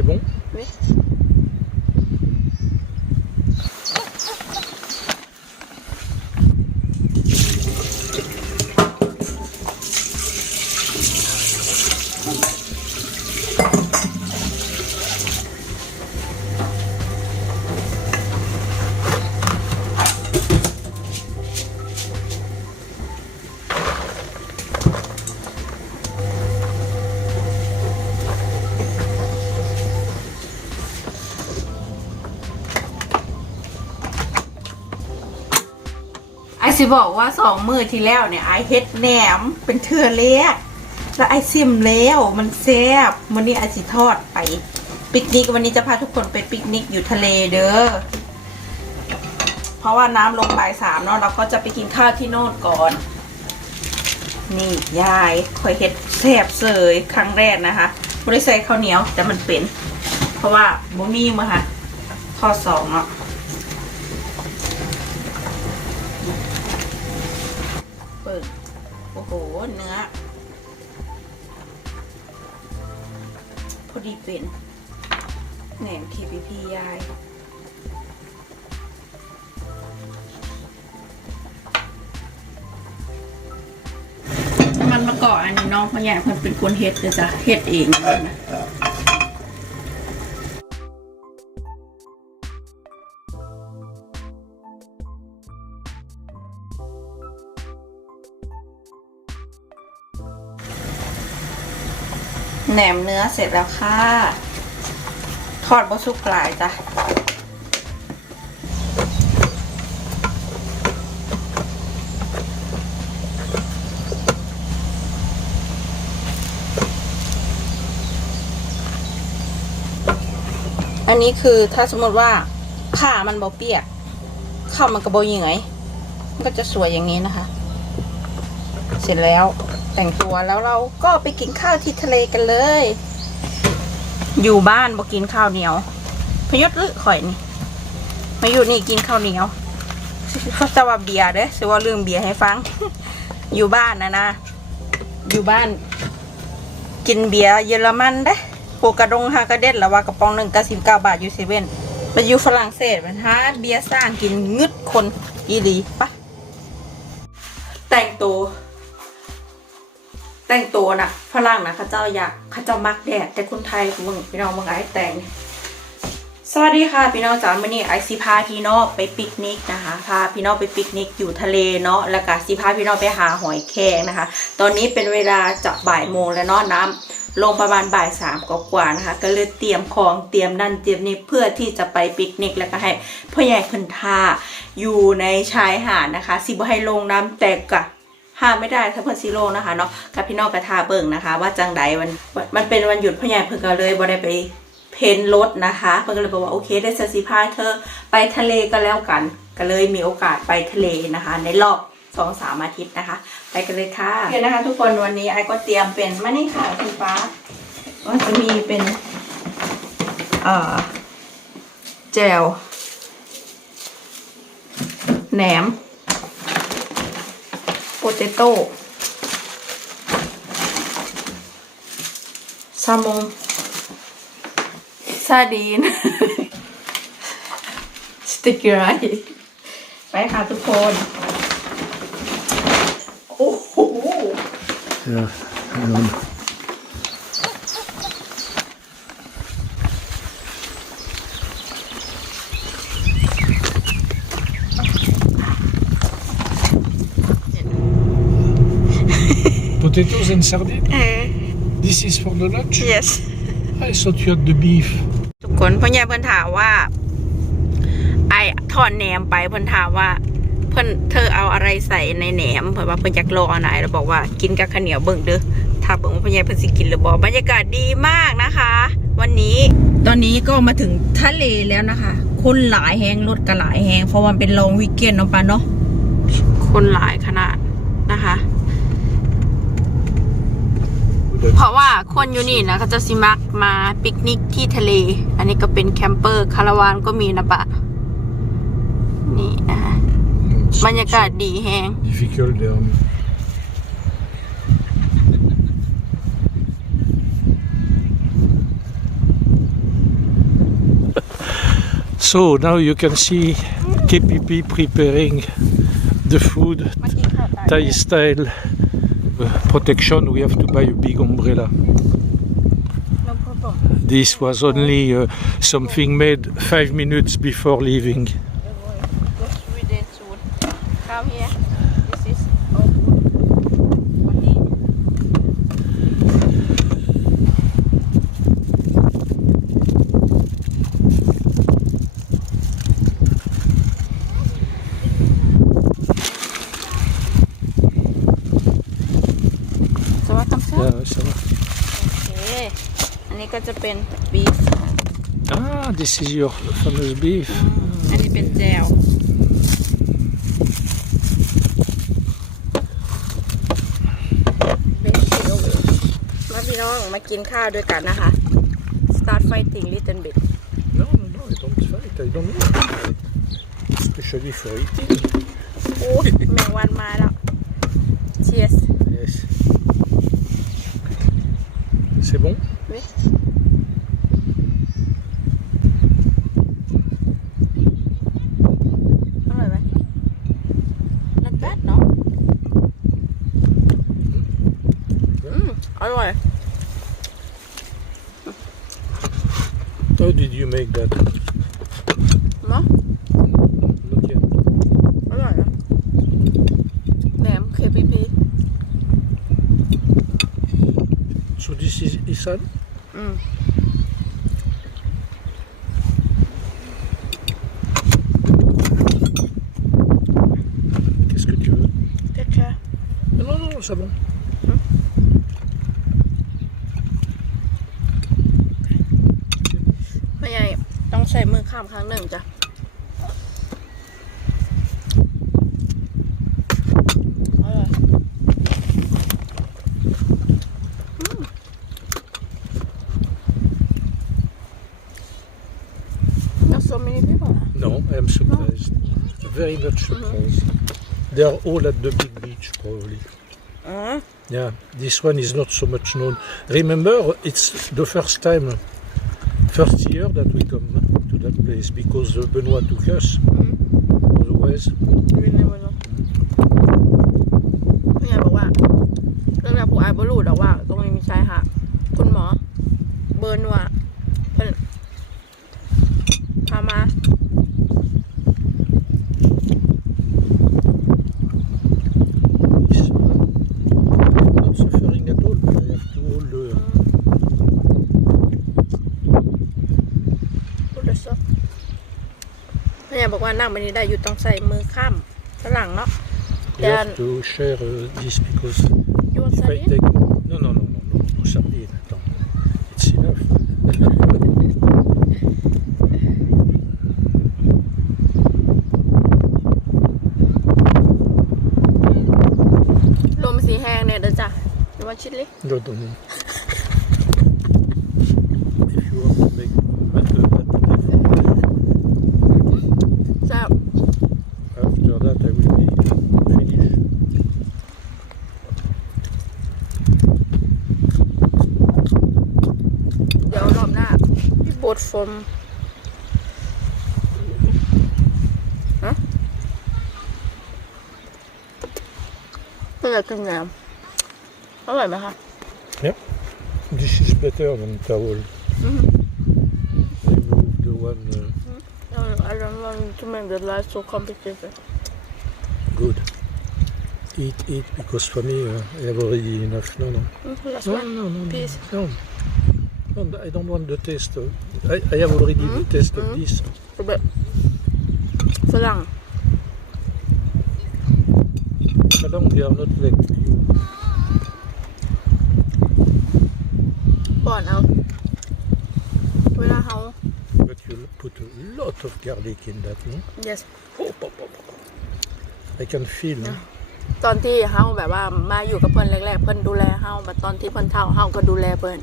C'est bon? Oui. ไอซิบอกว่าสองมือที่แล้วเนี่ยไอเฮ็ดแหนมเป็นเทือเล็กแล้วไอซิมแล้วมันแซ่บวันนี้ไอสิทอดไปปิกนิกวันนี้จะพาทุกคนไปปิกนิกอยู่ทะเลเด้อเพราะว่าน้ำลงบ่ายสามเนาะเราก็จะไปกินข้าวที่โน่นก่อน นี่ยายคอยเฮ็ดแซ่บเสยครั้งแรกนะคะบริใส่ข้าวเหนียวแต่มันเป็น เพราะว่าบ่มีมาค่ะทอดสองเนาะ เปิด โอ้เนื้อ พอดีเป็นแหนมทีพีพียายมันมาเกาะอันนี้น้องพ่อใหญ่คนเป็นคนเฮ็ดเลยจ้ะเฮ็ดเองเลยนะ แหนมเนื้อเสร็จแล้วค่ะ ทอดบะสุกหลายจ้ะอันนี้คือถ้าสมมติว่าผ้ามันบอเปียก เข้ามันกระโบยังไงมันก็จะสวยอย่างนี้นะคะ เสร็จแล้วแต่งตัวแล้วเราก็ไปกินข้าวที่ทะเลกันเลย อยู่บ้านบอกินข้าวเหนียวพยศลึข่อยนี่มาอยู่นี่กินข้าวเหนียวเขาจะว่าเบียร์เด้สิว่าลืมเบียร์ให้ฟัง อยู่บ้านนะนะ อยู่บ้าน กินเบียร์เยอรมันเด้โปกระดงฮากระเด็ดล้วว่ากระป๋องหนึ่งกสิบเก้าบาทอยู่เซเว่นไปอยู่ฝรั่งเศสมันฮาเบียร์สร้างกินงึดคนอีหลีปะแต่งตัว แต่งตัวนะฝรั่งนะเขาเจ้าอยากเขาเจ้ามักแดด แต่คนไทยมึงพี่น้องมึงไอ้แต่ง สวัสดีค่ะพี่น้องจ๋ามื่อนี้ไอซีพาพี่น้องไปปิกนิกนะคะพาพี่น้องไปปิกนิกอยู่ทะเลเนาะแล้วก็ซีพาพี่น้องไปหาหอยแครงนะคะ ตอนนี้เป็นเวลาจะบ่ายโมงแล้วเนาะน้ำลงประมาณบ่ายสามกว่านะคะ ก็เลยเตรียมของเตรียมนั่นเตรียมนี่เพื่อที่จะไปปิกนิกแล้วก็ให้พ่อใหญ่เพิ่นทาอยู่ในชายหาดนะคะสิบ่ให้ลงน้ำแต่กะ ห้ามไม่ได้ถ้าเพิ่นซีโร่นะคะเนาะกับพี่น้องกระทาเบิ่งนะคะ ว่าจังใดมันมันเป็นวันหยุดพ่อใหญ่เพิ่นก็เลยบ่ได้ไปเพ้นรถนะคะเพิ่นก็เลยบอกว่าโอเคได้สสิพาเธอไปทะเลก็แล้วกัน ก็เลยมีโอกาสไปทะเลนะคะ ในรอบสองสามอาทิตย์นะคะ ไปกันเลยค่ะโอเคนะคะทุกคนวันนี้ไอ้ก็เตรียมเป็นมานี่ค่ะคุณฟ้าก็จะมีเป็นเอ่อแจวแหนม โปเตโต้ซามงซาดีน สติกเกอร์ไปค่ะทุกคน โอ้โห Ja, ja. Potatoes and sardines? เออ This is for the lunch? yes I thought you had the beef. ทุกคนพ่อใหญ่เพิ่นถามว่าไอทอดแหนมไปเพิ่นถามว่าเพิ่นเธอเอาอะไรใส่ในแหนมเพิ่นว่าเพิ่นอยากลองอันไหนเราบอกว่ากินกับข้าวเหนียวเบิ่งเด้อถ้าเบิ่งว่าพ่อใหญ่เพิ่นสิกินหรือบ่บรรยากาศดีมากนะคะ วันนี้ตอนนี้ก็มาถึงทะเลแล้วนะคะ คนหลายแฮงรถก็หลายแฮงเพราะว่ามันเป็นลองวีเกนเนาะปะเนาะคนหลายขนาดนะคะ เพราะว่าคนอยู่นี่นะเขาจะสิมักมาปิกนิกที่ทะเล อันนี้ก็เป็นแคมเปอร์คาราวานก็มีนะปะ นี่นะคะ It's บรรยากาศดีแฮง difficult there. So now you can see KPP preparing the food มากินข้าวตาย Thai style uh, protection, we have to buy a big umbrella. This was only uh, something made five minutes before leaving. เป็นบีฟ Ah, this is your famous beef. อันนี้เป็นแจวเป็นชิโนเวมาพี่น้องมากินข้าวด้วยกันนะคะ start fighting little bit No, no, no, I don't fight. I don't want to fight. Especially for eating. โอ้แมงวันมาแล้ว cheers Yes. C'est bon อ อืมอร่อย How did you make that? เนาะ Not yet. อร่อยนะแหนม KPP So this is Isan? อืม Qu'est-ce que tu veux Take care Non, non, non, c'est bon. ใช้มือข้ามครั้งหนึ่งจ้ะอร่อยอืม Not so many people. No, I am surprised. Very much surprised. They are all at the big beach, probably. อ๋อ Yeah, this one is not so much known. Remember, it's the first time, first year that we come to that place because uh, Benoit took us. Otherwise, วินเลยวันละพ่อใหญ่บอกว่าเรื่องราวผู้อายบรูดอกว่าตรงนี้มีชายหาดคุณหมอ เบิร์นว่าเพิ่นพามา it's not suffering at all. I have to hold uh, พูดเลยซะพ่อใหญ่บอก ว่านั่งวันนี้ได้อยู่ต้องใส่มือข้ามฝรั่งเนาะ You have to share uh, this because ยูน if ซา I ดิ take no no no no no no sardine. Attends, it's enough. ลมสีแห้งเนี่ยเด้อจ้ะดูว่าชิดลิ No, no, no. if you want to make matter that different, แซ่บ after that I will be finished. เดี๋ยวรอบหน้า พี่บดฟมฮะเพื่อกินแหนมอร่อยไหมคะ This is better than towel. Mhm. I move the one uh, No, I don't want to make the life so complicated. good. Eat, eat, because for me uh, I have already enough. No, no. Mm, last No, one. no, no, no. Please. No. no. I don't want the taste. Of, I, I have already the taste of this. แบบฝรั่ง Madam, they are not like you. ป้อนเอาเวลาเขา But you put a lot of garlic in that, no? yes Oh, pop, pop, pop. I can feel. no? ตอนที่เฮาแบบว่ามาอยู่กับเพิ่นแรกๆเพิ่นดูแลเฮาบัดตอนที่เพิ่นเฒ่าเฮาก็ดูแลเพิ่น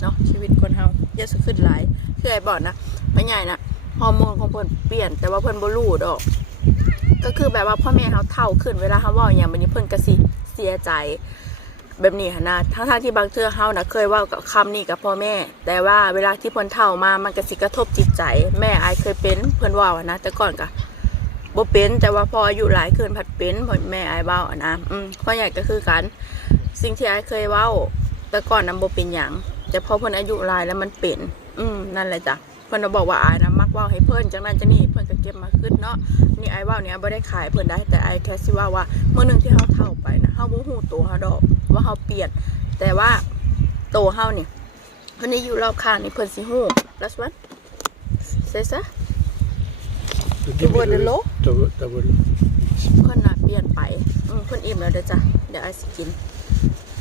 เนาะชีวิตคนเฮาเยอะขึ้นหลายคือไอ้บอกนะไม่ใหญ่นะฮอร์โมนของเพิ่นเปลี่ยนแต่ว่าเพิ่นบ่รู้ดอก ก็คือแบบว่าพ่อแม่เฮาเฒ่าขึ้นเวลาเฮาว้าอย่างบัดนี้เพิ่นก็สิเสียใจแบบนี้นะทั้งทที่บางเทื่อเฮานะเคยว่ากับคำนี้กับพ่อแม่ แต่ว่าเวลาที่เพิ่นเฒ่ามามันก็สิกระทบจิตใจ แม่ไอายเคยเป็นเพิ่นว่าอะนะแต่ก่อนก็บ่เป็นแต่ว่าพออายุหลายขึ้นผัดเป็นเพราะแม่ไอายเว้าอะนะอืมข้อใหญ่ก็คือกัน สิ่งที่ไอายเคยเว้าแต่ก่อนนั้นบ่เป็นหยัง แต่พอเพิ่นอายุหลายแล้วมันเป็นอืมนั่นแหละจ้ะเพิ่นก็บอกว่าอายนะมักเว้าให้เพิ่นจังนั้นจังนี้เพิ่นก็เก็บมาขึ้นเนาะนี่อายเว้าเนี่ยบ่ได้ขายเพิ่นได้แต่อายแค่สิว่าว่าเมื่อหนึงที่เฮาเฒ่าไปนะเฮาบ่ฮู้ตัวเฮาดอกว่าเฮาเปลี่ยน แต่ว่าโตวเฮาเนี่ยเพิ่นนี่อยู่รอบข้างนี่เพิ่นสิฮู้ last one say ซะ Give me word the low? towel- towel. เพิ่นน่ะเปลี่ยนไปอืมเพิ่นอิ่มแล้วเด้อจ้ะเดี๋ยวไอสิกิน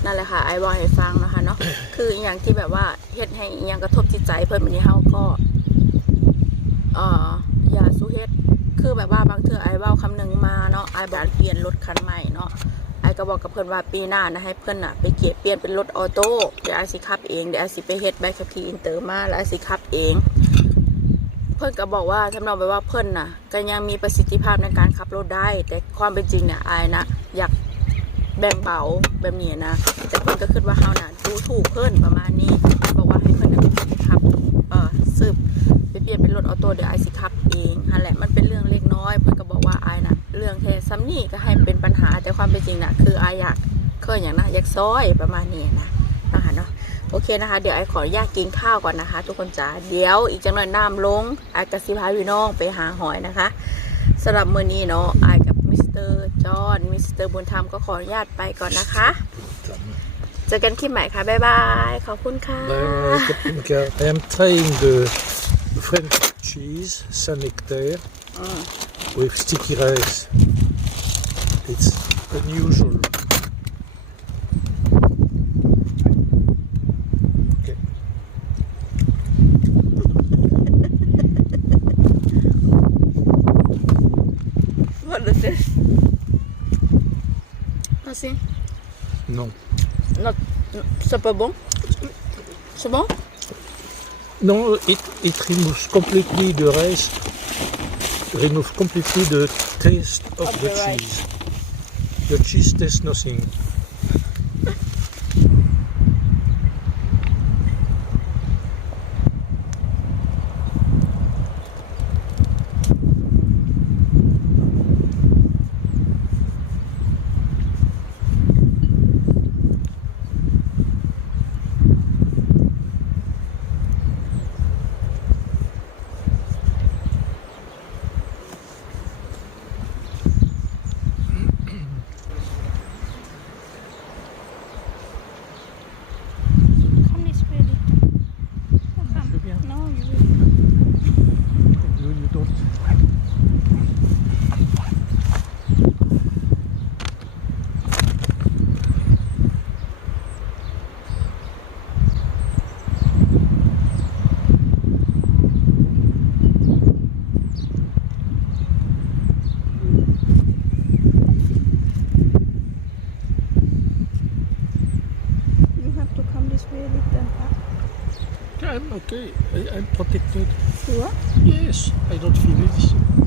นั่นแหละค่ะไอบอกให้ฟังนะคะเนาะคืออย่างที่แบบว่าเฮ็ดให้อหย่างกระทบจิตใจเพิ่นวันนี้เฮาก็เอ่ออย่าสู้เฮ็ดคือแบบว่าบางเทื่อไอเว้าคำหนึงมาเนาะไอบอกเปลี่ยนรถคันใหม่เนาะไอก็บอกกับเพิ่อนว่าปีหน้านะให้เพิ่นน่ะไปเก็บเปลี่ยนเป็นรถออโต้เดี๋ยวไอสิขับเองเดี๋ยวไอสิไปเฮ็ดใบขับขี่อินเตอร์มาแล้วไอสิขับเอง เพิ่อนก็บอกว่าทำนองแบบว่าเพิ่นน่ะก็ยังมีประสิทธิภาพในการขับรถได้ แต่ความเป็นจริงเนี่ยไอนะอยาก แบ่งเบาแบบนี้นะ แต่เพิ่อนก็คิดว่าเฮาน่ะดูถูกเพิ่อนประมาณนี้บอกว่าให้เพิ่นน่ะไปขับเอ่อสืบไปเปลี่ยนเป็นรถออโต้เดี๋ยวไอายสิขับเองนั่นแหละมันเป็นเรื่องเล็กน้อย เพิ่อนก็บอกว่าไอายน่ะ เรื่องแค่ซ้ำนี่ก็ให้เป็นปัญหาแต่ความเป็นจริงน่ะ คืออายอยากเคยอย่างนะอยากซอยประมาณนี้นะนะคะเนาะโอเคนะคะ เดี๋ยวไอขออนุญาตกินข้าวก่อนนะคะ ทุกคนจ๋าเดี๋ยวอีกจังหน่อยน้ำลงไอกับสิพาพี่น้องไปหาหอยนะคะสำหรับมื้อนี้เนาะไอกับ เตอร์จอห์นมิสเตอร์บุญธรรมก็ขออนุญาตไปก่อนนะคะ เจอกันคลิปใหม่ค่ะ บ๊ายบาย ขอบคุณค่ะ Bye, Captain Car. I am trying the French cheese, Saint Nectaire, with sticky rice. It's unusual. C'est pas bon? C'est bon? No, it, it removes completely the rice, removes completely the taste of, Of the, the cheese. The cheese tastes nothing. I'm. I, I'm protected. You are? Yes, I don't feel it.